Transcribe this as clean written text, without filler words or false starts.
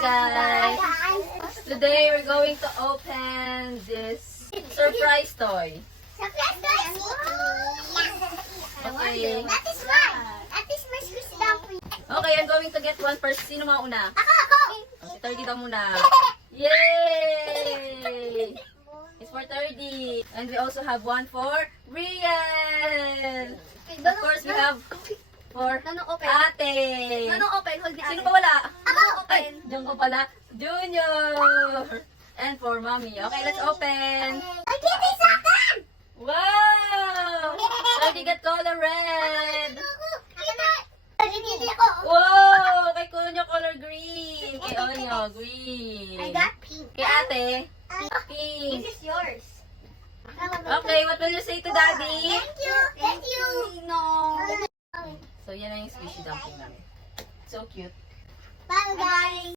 guys! Today we're going to open this surprise toy. Surprise toy! Okay. That is mine! That is my Swiss dumpling! Okay, I'm going to get one first. Sino mauna? Ako! Si 30 daw muna. Yay! It's for 30. And we also have one for Rian. Of course, we have for Nanong open? Ate. Nanong open? Hold the Sino pa wala? Ako! Ay, diyan ko pala. Junior. And for Mommy. Okay, let's open. Ay, kita sa akin! Wow! Already got color red. Kita! Pinili ako! Wow! Kay Kunyo color green. Kay Onyo, green. I got pink. Kay Ate, pink. This is yours. Okay, what will you say to Daddy? Thank you! Thank you! No! So, yan na yung squishy dumpling namin. So cute. Bye guys!